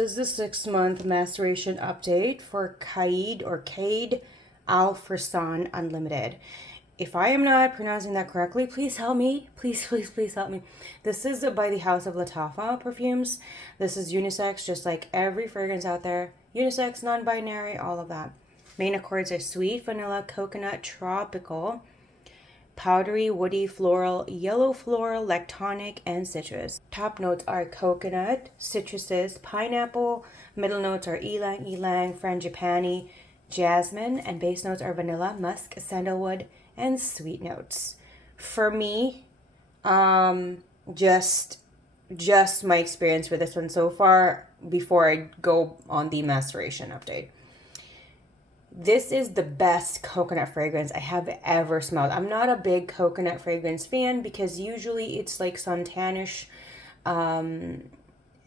This is the 6-month maceration update for Qaed Al Fursan Unlimited. If I am not pronouncing that correctly, please help me. Please help me. This is by the House of Lattafa perfumes. This is unisex, just like every fragrance out there. Unisex, non-binary, all of that. Main accords are sweet, vanilla, coconut, tropical, powdery, woody, floral, yellow floral, lactonic, and citrus. Top notes are coconut, citruses, pineapple. Middle notes are ylang-ylang, frangipani, jasmine, and base notes are vanilla, musk, sandalwood, and sweet notes. For me, just my experience with this one so far before I go on the maceration update. This is the best coconut fragrance I have ever smelled. I'm not a big coconut fragrance fan because usually it's like suntanish.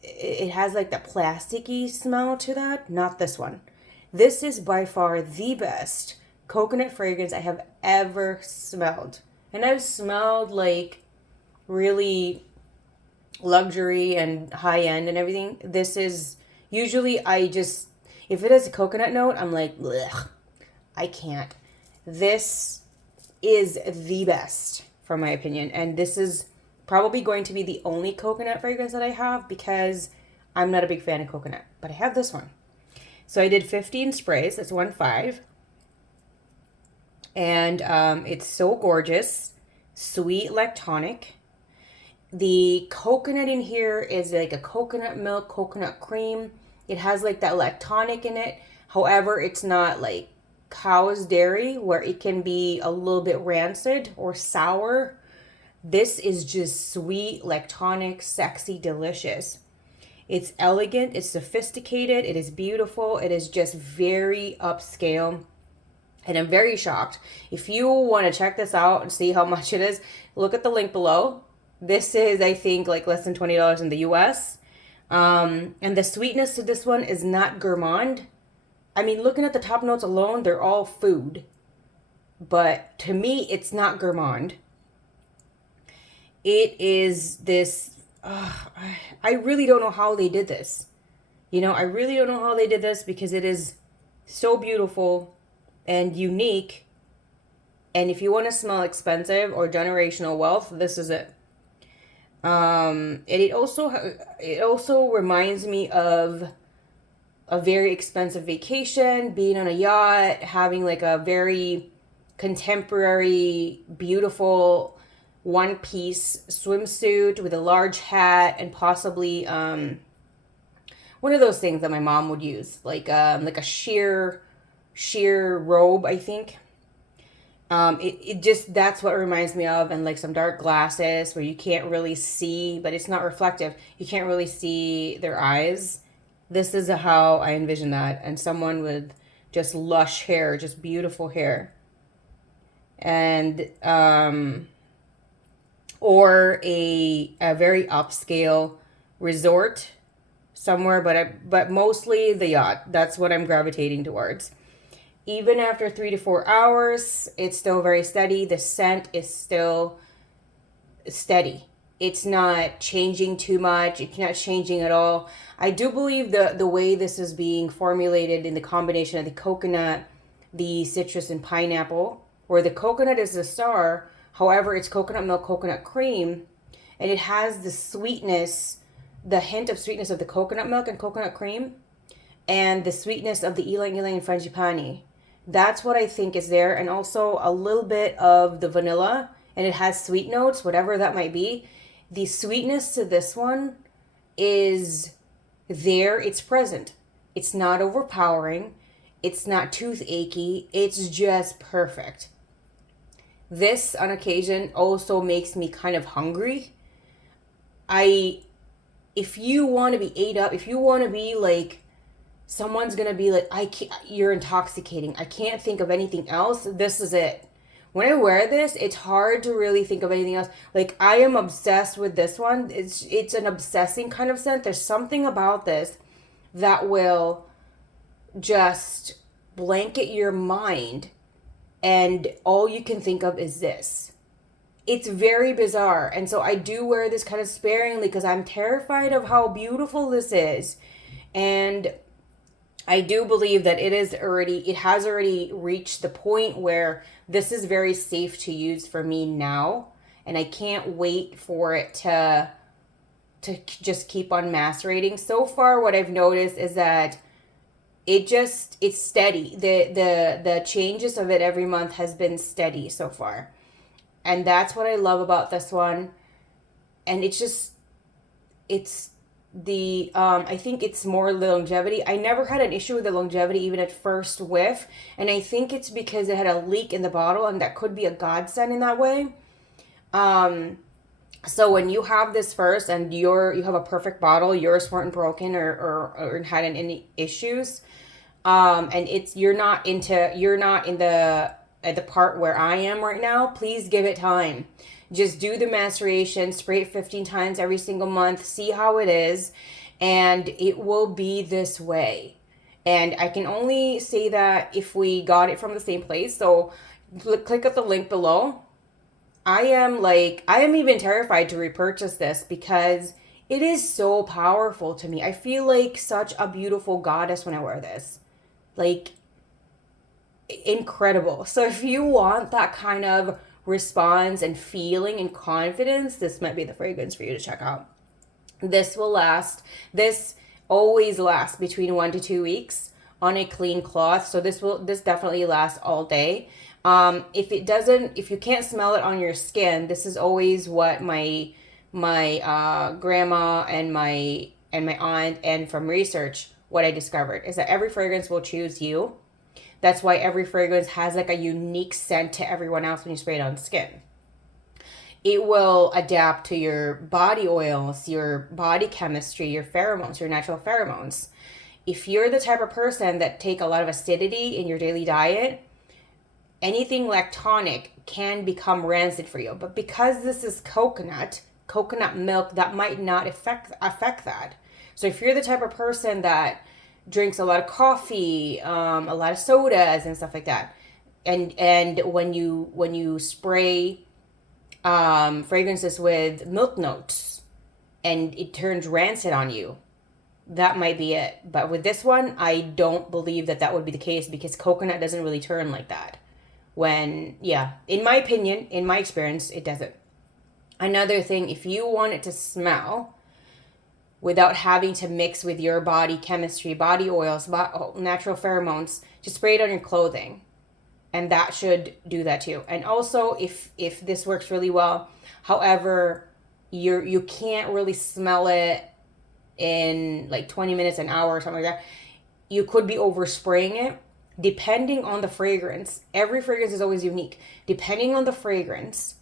It has like the plasticky smell to that. Not this one. This is by far the best coconut fragrance I have ever smelled. And I've smelled like really luxury and high end and everything. This is usually if it has a coconut note, I'm like, blech, I can't. This is the best, from my opinion. And this is probably going to be the only coconut fragrance that I have because I'm not a big fan of coconut. But I have this one. So I did 15 sprays. That's 1.5. And it's so gorgeous. Sweet, lactonic. The coconut in here is like a coconut milk, coconut cream. It has like that lactonic in it. However, it's not like cow's dairy where it can be a little bit rancid or sour. This is just sweet, lactonic, sexy, delicious. It's elegant, it's sophisticated, it is beautiful, it is just very upscale. And I'm very shocked. If you want to check this out and see how much it is, look at the link below. This is, I think, like less than $20 in the US. And the sweetness to this one is not gourmand. I mean, looking at the top notes alone, they're all food. But to me, it's not gourmand. It is this... I really don't know how they did this. I really don't know how they did this because it is so beautiful and unique. And if you want to smell expensive or generational wealth, this is it. And it also reminds me of a very expensive vacation, being on a yacht, having like a very contemporary, beautiful one-piece swimsuit with a large hat and possibly one of those things that my mom would use, like a sheer robe, I think. It just, that's what it reminds me of, and like some dark glasses where you can't really see, but it's not reflective. You can't really see their eyes. This is how I envision that. And someone with just lush hair, just beautiful hair. And, or a very upscale resort somewhere, but mostly the yacht. That's what I'm gravitating towards. Even after 3 to 4 hours, it's still very steady. The scent is still steady. It's not changing too much. It's not changing at all. I do believe the way this is being formulated in the combination of the coconut, the citrus, and pineapple, where the coconut is the star. However, it's coconut milk, coconut cream, and it has the sweetness, the hint of sweetness of the coconut milk and coconut cream, and the sweetness of the ylang-ylang and frangipani. That's what I think is there. And also a little bit of the vanilla. And it has sweet notes, whatever that might be. The sweetness to this one is there. It's present. It's not overpowering. It's not toothache. It's just perfect. This, on occasion, also makes me kind of hungry. If you want to be ate up, if you want to be like... someone's going to be like, you're intoxicating. I can't think of anything else. This is it. When I wear this, it's hard to really think of anything else. Like, I am obsessed with this one. It's an obsessing kind of scent. There's something about this that will just blanket your mind. And all you can think of is this. It's very bizarre. And so I do wear this kind of sparingly because I'm terrified of how beautiful this is. And I do believe that it has already reached the point where this is very safe to use for me now, and I can't wait for it to just keep on macerating. So far, what I've noticed is that it's steady. The changes of it every month has been steady so far, and that's what I love about this one. And it's the I think it's more longevity. I never had an issue with the longevity even at first whiff, and I think it's because it had a leak in the bottle, and that could be a godsend in that way. So when you have this first and you have a perfect bottle, yours weren't broken or had any issues, and you're not in the at the part where I am right now, please give it time. Just do the maceration, spray it 15 times every single month, see how it is, and it will be this way. And I can only say that if we got it from the same place. So click at the link below. I am even terrified to repurchase this because it is so powerful to me. I feel like such a beautiful goddess when I wear this. Like, incredible. So if you want that kind of response and feeling and confidence, this might be the fragrance for you to check out. This always lasts between 1 to 2 weeks on a clean cloth. So this definitely lasts all day. If you can't smell it on your skin, this is always what my grandma and my aunt, and from research, what I discovered is that every fragrance will choose you. That's why every fragrance has like a unique scent to everyone else when you spray it on skin. It will adapt to your body oils, your body chemistry, your pheromones, your natural pheromones. If you're the type of person that take a lot of acidity in your daily diet, anything lactonic can become rancid for you. But because this is coconut milk, that might not affect that. So if you're the type of person that drinks a lot of coffee, a lot of sodas and stuff like that, and when you spray fragrances with milk notes and it turns rancid on you, that might be it. But with this one, I don't believe that would be the case, because coconut doesn't really turn like that. In my opinion, in my experience, it doesn't. Another thing, if you want it to smell without having to mix with your body chemistry, body oils, natural pheromones, just spray it on your clothing. And that should do that too. And also, if this works really well, however, you can't really smell it in like 20 minutes, an hour, or something like that. You could be overspraying it. Depending on the fragrance, every fragrance is always unique. Depending on the fragrance,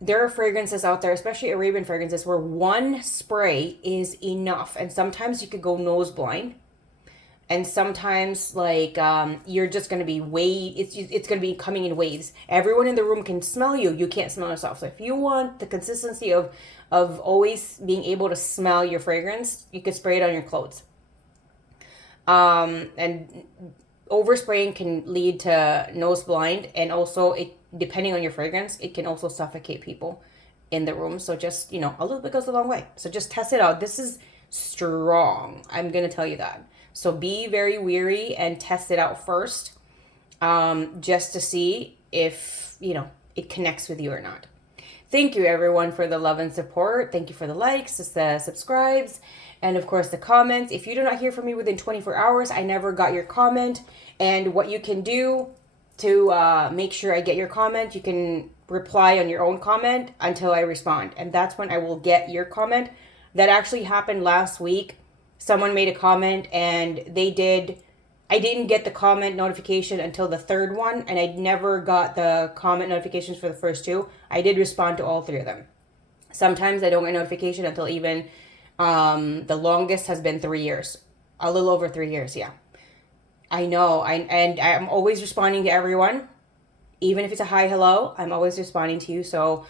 there are fragrances out there, especially Arabian fragrances, where one spray is enough. And sometimes you could go nose blind. And sometimes, you're just going to be it's going to be coming in waves. Everyone in the room can smell you. You can't smell yourself. So if you want the consistency of always being able to smell your fragrance, you could spray it on your clothes. And overspraying can lead to nose blind, and also depending on your fragrance, it can also suffocate people in the room. So just, a little bit goes a long way. So just test it out. This is strong. I'm going to tell you that. So be very wary and test it out first, just to see if, it connects with you or not. Thank you, everyone, for the love and support. Thank you for the likes, the subscribes, and of course the comments. If you do not hear from me within 24 hours, I never got your comment. And what you can do to make sure I get your comment, you can reply on your own comment until I respond. And that's when I will get your comment. That actually happened last week. Someone made a comment and I didn't get the comment notification until the third one, and I never got the comment notifications for the first two. I did respond to all three of them. Sometimes I don't get notification until even the longest has been 3 years. A little over 3 years, yeah. I know. I'm always responding to everyone. Even if it's a hi, hello, I'm always responding to you. So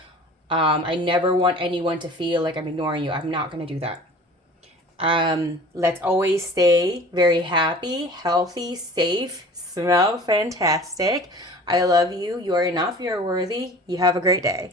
I never want anyone to feel like I'm ignoring you. I'm not going to do that. Let's always stay very happy, healthy, safe, smell fantastic. I love you. You are enough. You're worthy. You have a great day.